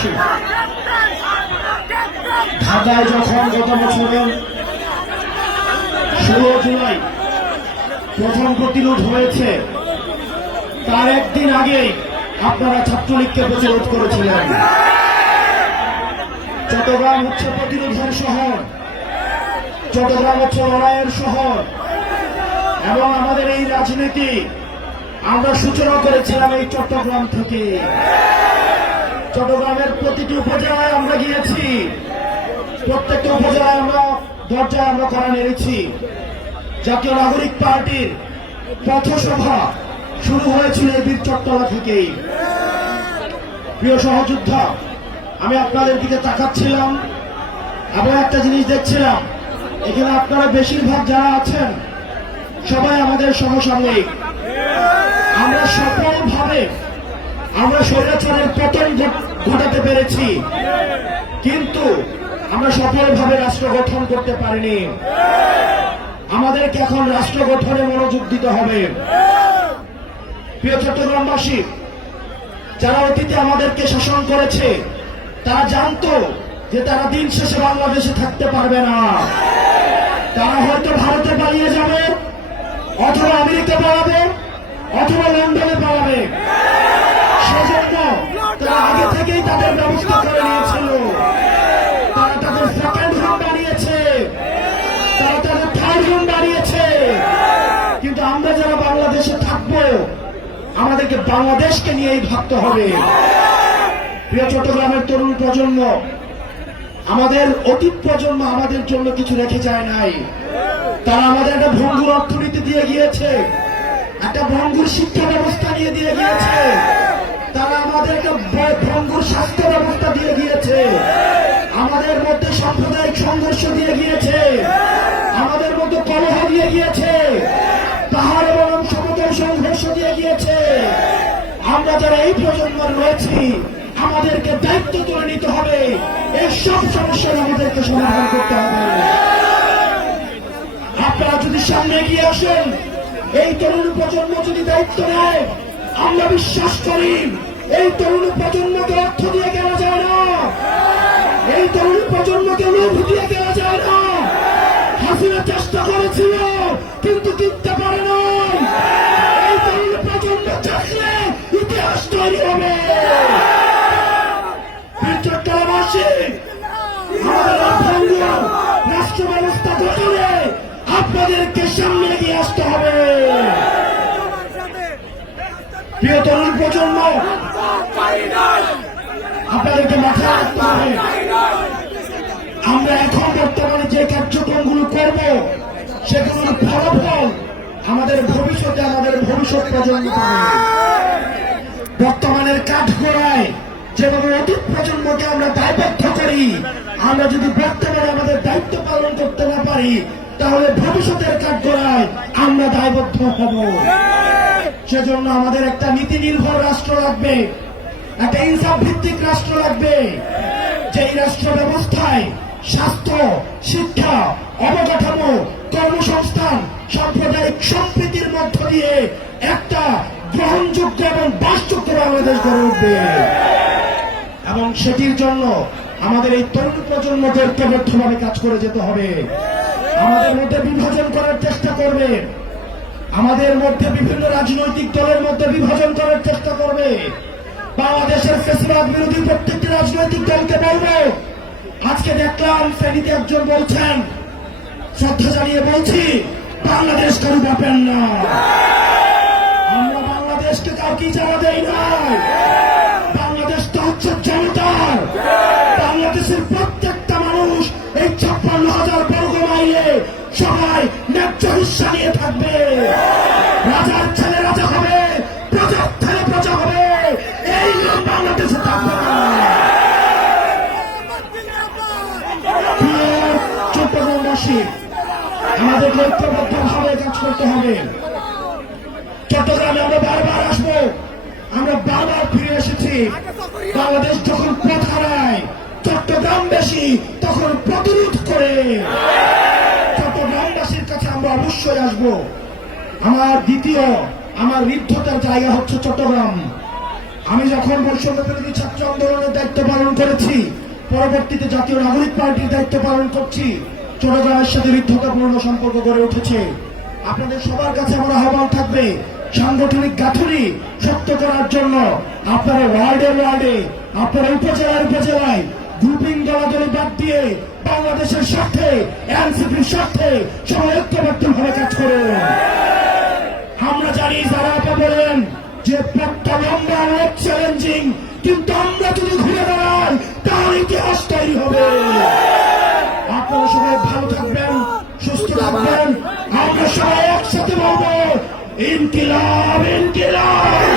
চট্টগ্রামবাসী ঢাকায় যখন গত বছরের 16 জুলাই প্রথম প্রতিরোধ হয়েছে, তার একদিন আগেই আপনারা ছাত্রলীগকে প্রতিরোধ করেছিলেন। চট্টগ্রাম হচ্ছে প্রতিরোধের শহর, চট্টগ্রাম হচ্ছে লড়াইয়ের শহর, এবং আমাদের এই রাজনীতি আমরা সূচনা করেছিলাম এই চট্টগ্রাম থেকে। চট্টগ্রামের প্রতিটি উপজেলায় আমরা গিয়েছি, প্রত্যেকটা উপজেলায় আমরা দরজায় আমরা করা নেড়েছি। জাতীয় নাগরিক পার্টির পথসভা শুরু হয়েছিল এই বীরচট্টলা থেকেই। প্রিয় সহযোদ্ধা, আমি আপনাদের দিকে তাকাচ্ছিলাম এবং একটা জিনিস দেখছিলাম, এখানে আপনারা বেশিরভাগ যারা আছেন সবাই আমাদের সমসাময়িক। আমরা সফলভাবে আমরা স্বৈরাচারের পতন ঘটাতে পেরেছি, কিন্তু আমরা সফলভাবে রাষ্ট্র গঠন করতে পারিনি। আমাদেরকে এখন রাষ্ট্র গঠনে মনোযোগ দিতে হবে। প্রিয় চট্টগ্রামবাসী, যারা অতীতে আমাদেরকে শাসন করেছে তারা জানতো যে তারা দিন শেষে বাংলাদেশে থাকতে পারবে না। তারা হয়তো ভারতে পালিয়ে যাবে, অথবা আমেরিকা পালাবে, অথবা লন্ডনে পালাবে। সেজন্য তারা আগে থেকেই তাদের ব্যবস্থা করে নিয়েছিল। তারা তাদের সেকেন্ড হোম বানিয়েছে, তারা তাদের থার্ড হোম বানিয়েছে। কিন্তু আমরা যারা বাংলাদেশে থাকবো, আমাদেরকে বাংলাদেশকে নিয়েই ভাবতে হবে। প্রিয় চট্টগ্রামের তরুণ প্রজন্ম, আমাদের অতীত প্রজন্ম আমাদের জন্য কিছু রেখে যায় নাই। তারা আমাদের একটা ভঙ্গুর অর্থনীতি দিয়ে গিয়েছে, একটা ভঙ্গুর শিক্ষা ব্যবস্থা দিয়ে গিয়েছে, তারা আমাদের একটা ভঙ্গুর স্বাস্থ্য ব্যবস্থা দিয়ে গিয়েছে, আমাদের মধ্যে সাম্প্রদায়িক সংঘর্ষ দিয়ে গিয়েছে, আমাদের মধ্যে কলহ দিয়ে গিয়েছে, পাহাড় এবং সমতল সংঘর্ষ দিয়ে গিয়েছে। আমরা যারা এই প্রজন্মের রয়েছি, আমাদেরকে দায়িত্ব তুলে নিতে হবে। এই সব সমস্যার আমাদেরকে সমাধান করতে হবে। আপনারা যদি সামনে এগিয়ে আসেন, এই তরুণ প্রজন্ম যদি দায়িত্ব নেয়, আমরা বিশ্বাস করি এই তরুণ প্রজন্মকে অর্থ দিয়ে কেনা যায় না, এই তরুণ প্রজন্মকে লোভ দিয়ে কেনা যায় না। হাসিনা চেষ্টা করেছিল কিন্তু কিনতে পারে না। এই তরুণ প্রজন্ম চাষলে ইতিহাস তৈরি হবে। চট্টগ্রামবাসী, আমাদের রাষ্ট্র ব্যবস্থা গঠনে আপনাদেরকে সামনে এগিয়ে আসতে হবে। প্রিয় তরুণ প্রজন্ম, আপনাদেরকে মাথায় রাখতে হবে, আমরা এখন বর্তমানে যে কার্যক্রমগুলো করব সেগুলোর ফলাফল আমাদের ভবিষ্যতে আমাদের ভবিষ্যৎ প্রজন্ম পাবে। বর্তমানের কাঠগড়ায় যেভাবে অতীত প্রজন্মকে আমরা দায়বদ্ধ করি, আমরা যদি বর্তমানে আমাদের দায়িত্ব পালন করতে না পারি, তাহলে ভবিষ্যতের কাঠগড়ায় আমরা দায়বদ্ধ হব। সেজন্য আমাদের একটা নীতি নির্ভর রাষ্ট্র লাগবে, একটা ইনসাফ ভিত্তিক রাষ্ট্র লাগবে, যেই রাষ্ট্র ব্যবস্থায় স্বাস্থ্য, শিক্ষা, অবকাঠামো, কর্মসংস্থান, সাম্প্রদায়িক সম্প্রীতির মধ্য দিয়ে একটা গ্রহণযোগ্য এবং বাসযোগ্য বাংলাদেশ গড়ে উঠবে। এবং সেটির জন্য আমাদের এই তরুণ প্রজন্মকে ঐক্যবদ্ধভাবে কাজ করে যেতে হবে। আমাদের মধ্যে বিভাজন করার চেষ্টা করবে, আমাদের মধ্যে বিভিন্ন রাজনৈতিক দলের মধ্যে বিভাজন করার চেষ্টা করবে। বাংলাদেশের ফ্যাসিবাদ বিরোধী প্রত্যেকটি রাজনৈতিক দলকে বলবো, আজকে দেখলাম ফেনীতে একজন বলছেন, শ্রদ্ধা জানিয়ে বলছি, বাংলাদেশ কারো ব্যাপার না। আমরা বাংলাদেশকে কাউকে জানা দেই নাই। বাংলাদেশ তো হচ্ছে জনতার। বাংলাদেশের প্রত্যেকটা মানুষ এই 56,000 বর্গ মাইলে সবাই ন্যায্য হিস্সা নিয়ে থাকবে। রাজার ছেলে রাজা হবে, প্রজার ছেলে প্রজা হবে, এই নিয়ম বাংলাদেশে থাকবে না। চট্টগ্রামবাসী, আমাদের ঐক্যবদ্ধভাবে কাজ করতে হবে। চট্টগ্রামে আমরা বারবার আসবো, আমরা বারবার ফিরে এসেছি। বাংলাদেশ যখন পথ হারায়, চট্টগ্রাম বেশি তখন প্রতিরোধ করে। চট্টগ্রামবাসীর কাছে আমরা অবশ্যই আসবো। আমার দ্বিতীয়, আমার ঋদ্ধতার জায়গা হচ্ছে চট্টগ্রাম। আমি যখন বৈষম্য বিরোধী ছাত্র আন্দোলনের দায়িত্ব পালন করেছি, পরবর্তীতে জাতীয় নাগরিক পার্টির দায়িত্ব পালন করছি, চট্টগ্রামের সাথে মিত্রতাপূর্ণ সম্পর্ক গড়ে উঠেছে। আপনাদের সবার কাছে আমার আহ্বান থাকবে, সাংগঠনিক গাঁথুনি শক্ত করার জন্য আপনারা ওয়ার্ডে আপনারা উপজেলায় গ্রুপিং দলাদলি বাদ দিয়ে বাংলাদেশের স্বার্থে, এনসিপির স্বার্থে সবাই ঐক্যবদ্ধভাবে কাজ করুন। আমরা জানি যারা আপা বলেন যে পথটা লম্বা অনেক চ্যালেঞ্জিং, কিন্তু আমরা যদি ঘুরে দাঁড়াই তার ইতিহাস তৈরি হবে। আপনারা সবাই ভালো থাকবেন, সুস্থ থাকবেন। আমরা সবাই একসাথে বলবো ইনকিলাব ইনকিলাব।